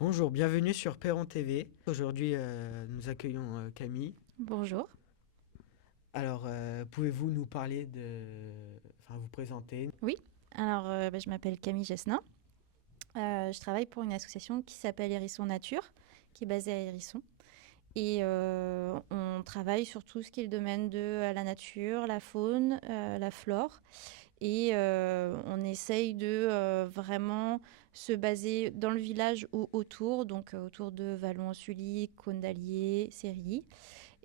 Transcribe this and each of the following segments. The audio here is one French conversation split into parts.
Bonjour, bienvenue sur Perron TV. Aujourd'hui, nous accueillons Camille. Bonjour. Alors, pouvez-vous nous parler enfin, vous présenter? Oui, alors je m'appelle Camille Gesnin. Je travaille pour une association qui s'appelle Hérisson Nature, qui est basée à Hérisson. Et on travaille sur tout ce qui est le domaine de la nature, la faune, la flore. Et on essaye de vraiment se baser dans le village ou autour, donc autour de Vallon-en-Sully, Cône d'Allier, Sérilly.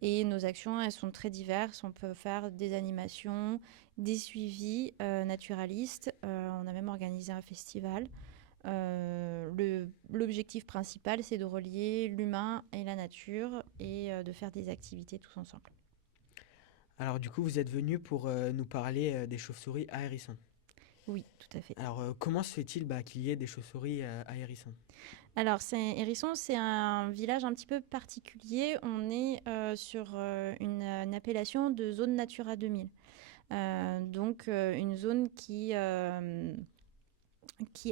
Et nos actions, elles sont très diverses. On peut faire des animations, des suivis naturalistes. On a même organisé un festival. L'objectif principal, c'est de relier l'humain et la nature et de faire des activités tous ensemble. Alors, du coup, vous êtes venu pour nous parler des chauves-souris à Hérisson. Oui, tout à fait. Alors, comment se fait-il qu'il y ait des chauves-souris à Hérisson? Alors, Hérisson, c'est un village un petit peu particulier. On est sur une appellation de zone Natura 2000. Donc, une zone qui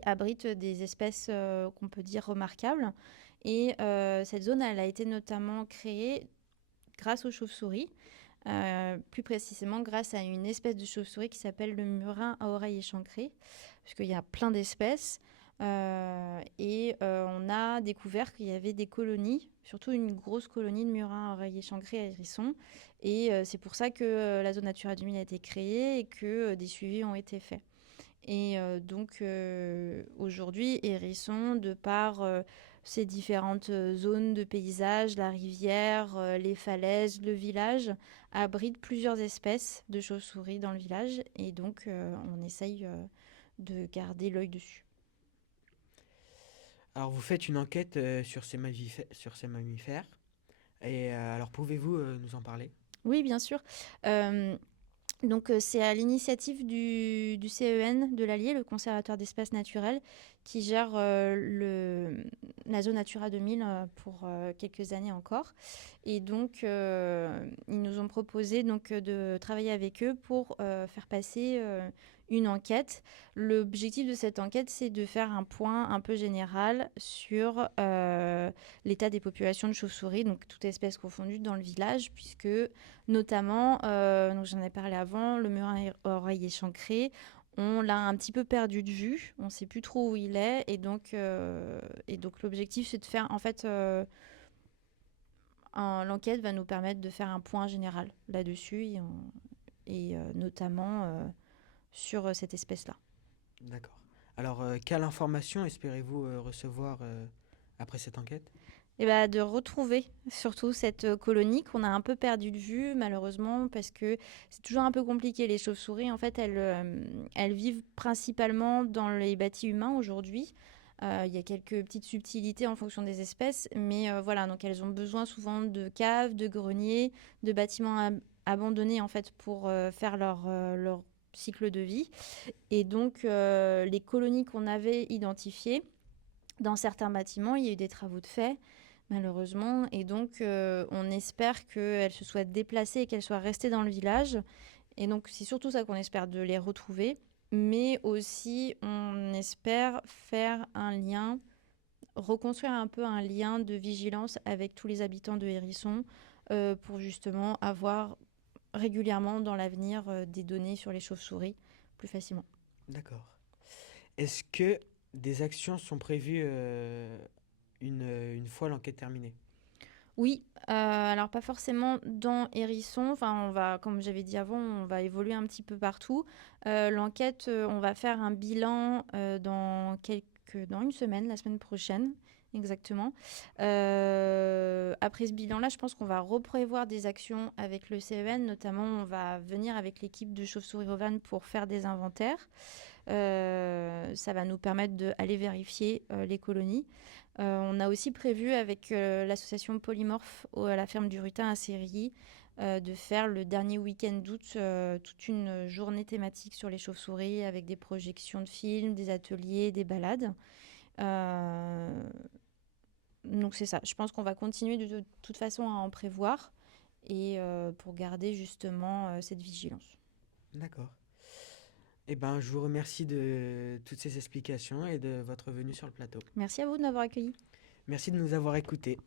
abrite des espèces qu'on peut dire remarquables. Et cette zone, elle a été notamment créée grâce aux chauves-souris, plus précisément grâce à une espèce de chauve-souris qui s'appelle le murin à oreilles échancrées, parce qu'il y a plein d'espèces. On a découvert qu'il y avait des colonies, surtout une grosse colonie de murins à oreilles échancrées à Hérisson. Et c'est pour ça que la zone Natura 2000 a été créée et que des suivis ont été faits. Et aujourd'hui, Hérisson, de par ces différentes zones de paysage, la rivière, les falaises, le village, abrite plusieurs espèces de chauves-souris dans le village. Et donc, on essaye de garder l'œil dessus. Alors, vous faites une enquête sur ces mammifères. Et alors, pouvez-vous nous en parler? Oui, bien sûr. Euh, c'est à l'initiative du CEN de l'Allier, le Conservatoire d'espaces naturels, qui gère la zone Natura 2000 pour quelques années encore. Et donc, ils nous ont proposé de travailler avec eux pour faire passer une enquête. L'objectif de cette enquête, c'est de faire un point un peu général sur l'état des populations de chauves-souris, donc toute espèce confondue dans le village, puisque notamment, donc j'en ai parlé avant, le murin à oreille échancrée, on l'a un petit peu perdu de vue, on ne sait plus trop où il est, et donc l'objectif c'est de faire en fait l'enquête va nous permettre de faire un point général là-dessus et notamment sur cette espèce-là. D'accord. Alors, quelle information espérez-vous recevoir après cette enquête? Et bah, de retrouver surtout cette colonie qu'on a un peu perdu de vue malheureusement parce que c'est toujours un peu compliqué. Les chauves-souris, en fait, elles vivent principalement dans les bâtis humains aujourd'hui. Il y a quelques petites subtilités en fonction des espèces, mais voilà, donc elles ont besoin souvent de caves, de greniers, de bâtiments abandonnés en fait pour faire leur cycle de vie. Et donc les colonies qu'on avait identifiées, dans certains bâtiments, il y a eu des travaux de fait, malheureusement. Et donc, on espère qu'elles se soient déplacées et qu'elles soient restées dans le village. Et donc, c'est surtout ça qu'on espère, de les retrouver. Mais aussi, on espère faire un lien, reconstruire un peu un lien de vigilance avec tous les habitants de Hérisson pour justement avoir régulièrement dans l'avenir des données sur les chauves-souris plus facilement. D'accord. Est-ce que des actions sont prévues une fois l'enquête terminée? Oui, alors pas forcément dans Hérisson. Enfin, on va, comme j'avais dit avant, on va évoluer un petit peu partout. L'enquête, on va faire un bilan dans une semaine, la semaine prochaine, exactement. Après ce bilan-là, je pense qu'on va reprévoir des actions avec le CEN. Notamment, on va venir avec l'équipe de Chauve-souris Auvergne pour faire des inventaires. Ça va nous permettre d'aller vérifier les colonies. On a aussi prévu avec l'association Polymorphe à la ferme du Rutin à Sérilly de faire le dernier week-end d'août toute une journée thématique sur les chauves-souris avec des projections de films, des ateliers, des balades. Euh, donc c'est ça. Je pense qu'on va continuer de toute façon à en prévoir et pour garder justement cette vigilance. D'accord. Eh ben, je vous remercie de toutes ces explications et de votre venue sur le plateau. Merci à vous de m'avoir accueilli. Merci de nous avoir écoutés.